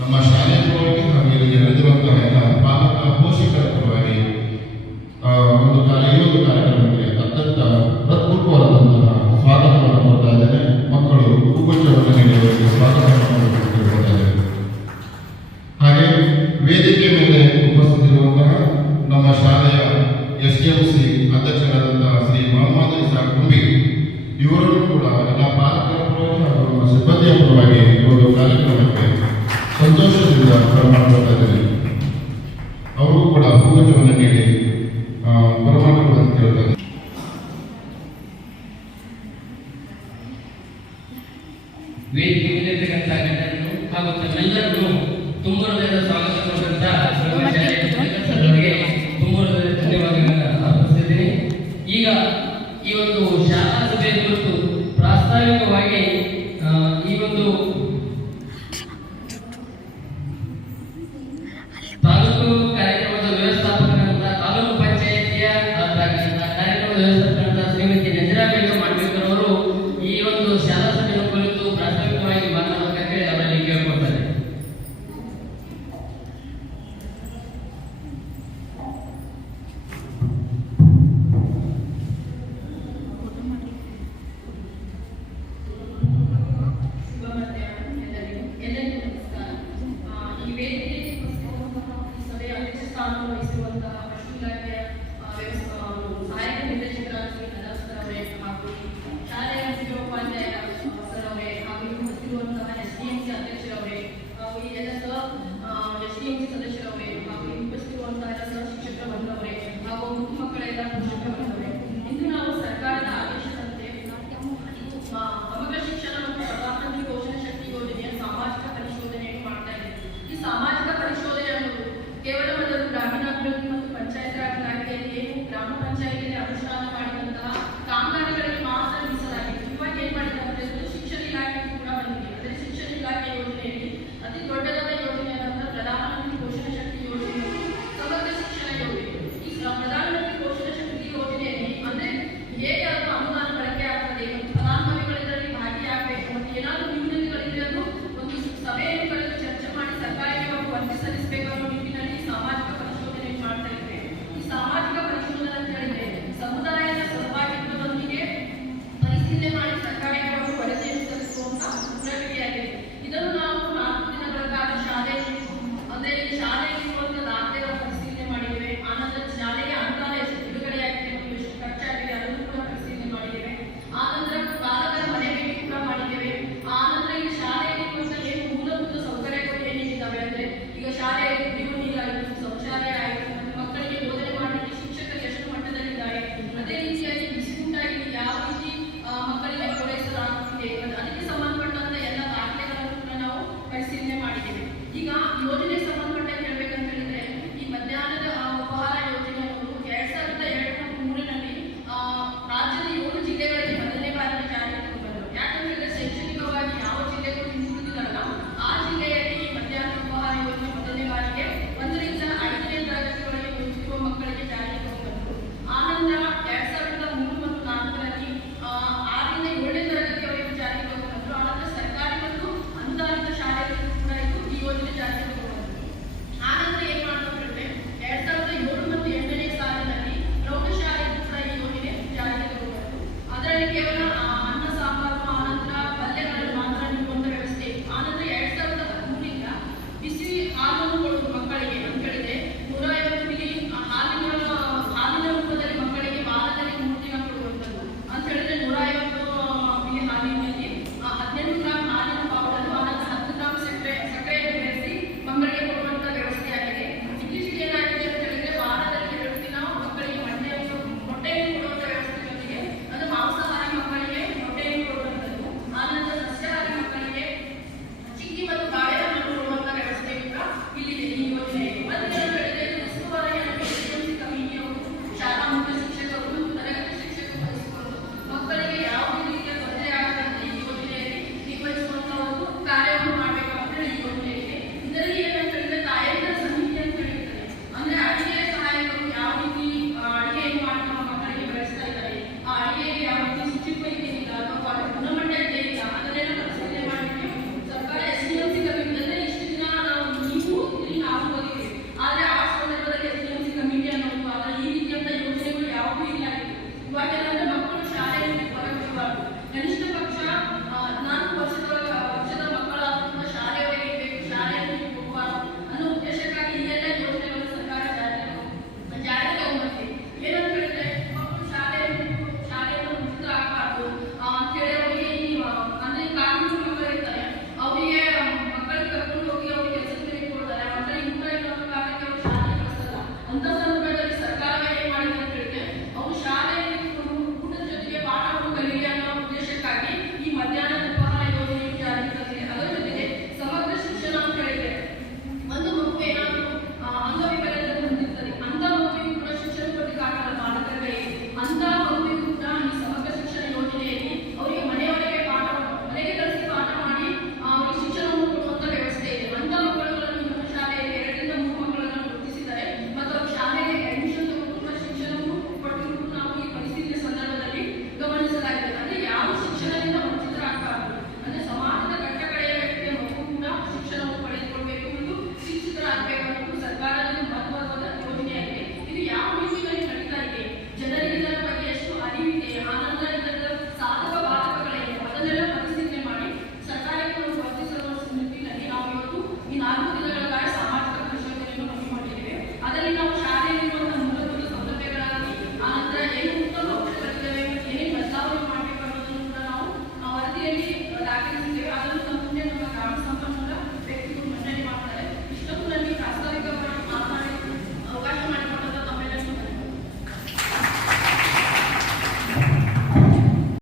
ನಮ್ಮ ಶಾಲೆಯ ಪರವಾಗಿ ಹಾಗೂ ಇಲ್ಲಿ ನಡೆದಿರುವಂತಹ ಎಲ್ಲ ಪಾಲಕ ಪೋಷಕರ ಪರವಾಗಿ ಈ ಒಂದು ಕಾರ್ಯಕ್ರಮಕ್ಕೆ ಅತ್ಯಂತ ಹೃತ್ಪೂರ್ವಕವಾದಂತಹ ಸ್ವಾಗತವನ್ನು ಕೊಡ್ತಾ ಇದ್ದೇನೆ. ಮಕ್ಕಳು ಹೂಗುಚ್ಛವನ್ನು ನೀಡುವವರಿಗೆ ಸ್ವಾಗತವನ್ನು ಕೊಡ್ತಾ ಇದ್ದೇನೆ. ಹಾಗೆ ವೇದಿಕೆ ಮೇಲೆ ಉಪಸ್ಥಿತಿರುವಂತಹ ನಮ್ಮ ಶಾಲೆಯ SDMC ಅಧ್ಯಕ್ಷರಾದಂತಹ ಶ್ರೀ ಮೊಹಮ್ಮದ್ ಇಸಾಕ್ ಕುಂಬಿ ಇವರನ್ನು ಕೂಡ ಎಲ್ಲ ಪಾಲಕರ ಪರವಾಗಿ ಹಾಗೂ ನಮ್ಮ ಸಿಬ್ಬಂದಿಯ ಪರವಾಗಿ ಈ ಒಂದು ಕಾರ್ಯಕ್ರಮಕ್ಕೆ ಸಂತೋಷದಿಂದ ಬರಮಾಡ್ತಾ ಇದ್ದೇನೆ. ಅವರು ಕೂಡ ಹೂಗುಚ್ಛವನ್ನು ನೀಡಿ ಬರಮಾಡುವುದನ್ನು ಕೇಳ್ತಾರೆ. ವೇದಿಕೆ ಮೇಲಿರ್ತಕ್ಕಂಥ ಗಣ್ಯರನ್ನು ಹಾಗೂ ತಮ್ಮೆಲ್ಲರಿಗೂ ತುಂಬ ಹೃದಯದ ಸ್ವಾಗತ ಕೊಟ್ಟಂತ ಶಾಲೆಯವರಿಗೆ ತುಂಬ ಹೃದಯದ ಧನ್ಯವಾದಗಳನ್ನು ಅರ್ಪಿಸ್ತಿದ್ದೀನಿ. ಈಗ ಈ ಒಂದು ಶಾಲಾ ಸಭೆಯ ಕುರಿತು ಪ್ರಾಸ್ತಾವಿಕವಾಗಿ ಈ ಒಂದು ತಾಲೂಕು ಕಾರ್ಯಕ್ರಮದ ವ್ಯವಸ್ಥಾಪಕರಾದ ತಾಲೂಕು ಪಂಚಾಯಿತಿಯ ಕಾರ್ಯಕ್ರಮದ ವ್ಯವಸ್ಥಾಪಕರಾದ ಶ್ರೀಮತಿ ನಂದಿರಾ ಬೇಗಂ ಮಾಡ್ಬೇಕರ್ ಅವರು ಈ ಒಂದು ಶಾಲಾ ಸಭೆಯ ಕುರಿತು ಪ್ರಾಥಮಿಕವಾಗಿ ಮಾತನಾಡಬೇಕಂತ ಅವರಲ್ಲಿ ಕೇಳಿಕೊಳ್ತಾರೆ. ವಹಿಸುವಂತಹ